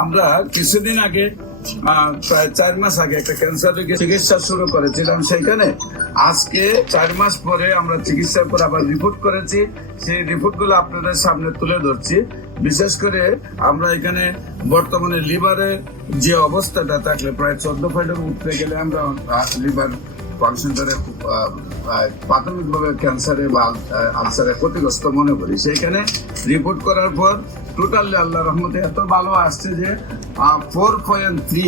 আমরা কিছুদিন আগে প্রায় চার মাস আগে একটা ক্যান্সার রোগী চিকিৎসা শুরু করেছিলাম সেখানে আজকে চার মাস পরে আমরা চিকিৎসার পর আবার রিপোর্ট করেছি। সেই রিপোর্টগুলো আপনাদের সামনে তুলে ধরছি। বিশেষ করে আমরা এখানে বর্তমানে লিভারের যে অবস্থাটা থাকলে প্রায় চোদ্দ পয়েন্টের উঠতে গেলে আমরা লিভার ফাংশনটারে প্রাথমিকভাবে ক্যান্সারে বা আলসারে ক্ষতিগ্রস্ত মনে করি। সেইখানে রিপোর্ট করার পর টোটালি আল্লাহ রহমতে এত ভালো আসছে যে ফোর পয়েন্ট থ্রি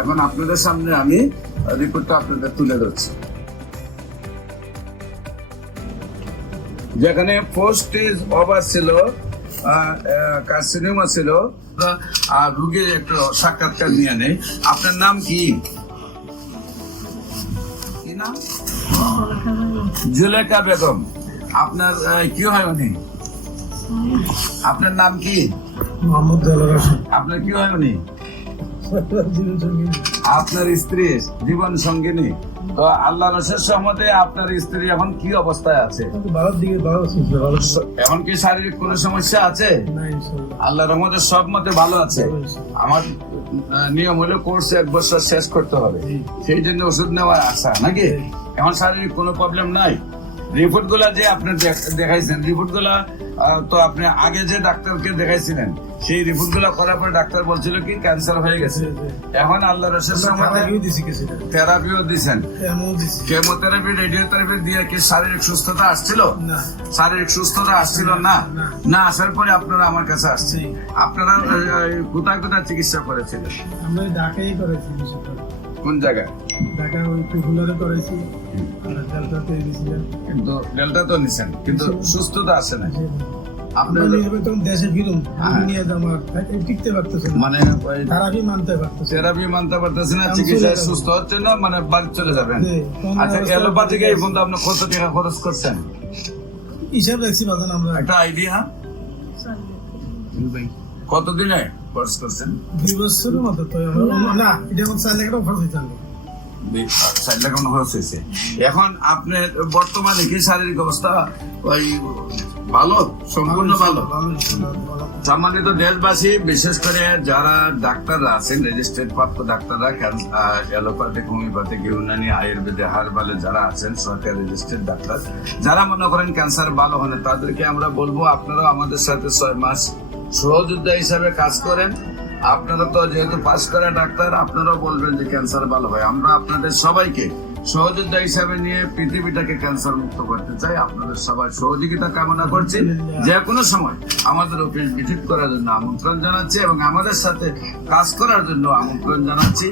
এখন আপনাদের সামনে আমি রিপোর্টটা আপনাদের তুলে ধরছি। যেখানে ফোর স্টেজ ওভার ছিল কার্সিনোমা ছিল আর রুগীর একটু সাক্ষাৎকার নিয়ে নেই। আপনার নাম কি? নাম? জুলেখা বেগম। আপনার কি হয় উনি? আপনার নাম কি? মোহাম্মদ আপনার কি হয় উনি? আপনার স্ত্রী জীবন সঙ্গিনী। তো আল্লাহ রসের সহমতে আপনার স্ত্রী এখন কি অবস্থায় আছে? এখন কি শারীরিক কোন সমস্যা আছে? আল্লাহ রহমতের সব মতে ভালো আছে। আমার নিয়ম হলো কোর্স এক বছর শেষ করতে হবে। সেই জন্য ওষুধ নেওয়ার আশা নাকি? এখন শারীরিক কোনো প্রবলেম নাই? রিপোর্টগুলা যে আপনি দেখাইছেন রিপোর্টগুলা তো আপনি আগে যে ডাক্তারকে দেখাইছিলেন সেই রিপোর্টগুলা করার পরে ডাক্তার বলছিল কি ক্যান্সার হয়ে গেছে। এখন আল্লাহ রসের থেরাপিও দিছেন। কেমোথেরাপি রেডিওথেরাপি দিয়ে কি শারীরিক সুস্থতা আসছিল? না। শারীরিক সুস্থতা আসছিল না না। আসার পরে আপনারা আমার কাছে আসছে আপনারা কোথায় কোথায় চিকিৎসা করেছিলেন? আমরা ঢাকাই করেছি। কোন জায়গায়? ঢাকা ওই টুকুলারে করেছি আর জলটাতে দিয়েছিলাম কিন্তু ডেল্টা তো নিছেন কিন্তু সুস্থতা আসে না আমরা তখন দেশে ফিরুন হ্যাঁ। নিয়ে আমার টিকতে পারতেছে মানে থেরাপি মানতে পারতেছে থেরাপি মানতে পারতেছে না চিকিৎসায় সুস্থ হচ্ছে না মানে বাড়ি চলে যাবেন। আচ্ছা অবস্থা- এলোপ্যাথিকে এই পর্যন্ত আপনি কত টাকা খরচ করছেন? হিসাব রাখছি বাজান আমরা। একটা আইডিয়া? কতদিনে? খরচ করছেন? দুই বছরের মতো তো না। এটা আমার চার লাখ টাকা খরচ হইতে লাখ মতো খরচ হয়েছে এখন আপনার বর্তমানে কি শারীরিক অবস্থা? ওই ভালো? সম্পূর্ণ ভালো। সম্মানিত দেশবাসী বিশেষ করে যারা ডাক্তাররা আছেন রেজিস্ট্রেড প্রাপ্ত ডাক্তাররা অ্যালোপ্যাথিক হোমিওপ্যাথিক ইউনানি আয়ুর্বেদে হারবালে যারা আছেন সরকার রেজিস্ট্রেড ডাক্তার যারা মনে করেন ক্যান্সার ভালো হয় না তাদেরকে আমরা বলব আপনারাও আমাদের সাথে ছয় মাস সহযোদ্ধা হিসাবে কাজ করেন। আপনারা তো যেহেতু পাস করা ডাক্তার আপনারাও বলবেন যে ক্যান্সার ভালো হয়। আমরা আপনাদের সবাইকে সহযোদ্ধা হিসাবে নিয়ে পৃথিবীটাকে ক্যান্সার মুক্ত করতে চাই। আপনাদের সবাই সহযোগিতা কামনা করছি। যে কোনো সময় আমাদের অফিস ভিজিট করার জন্য আমন্ত্রণ জানাচ্ছি এবং আমাদের সাথে কাজ করার জন্য আমন্ত্রণ জানাচ্ছি।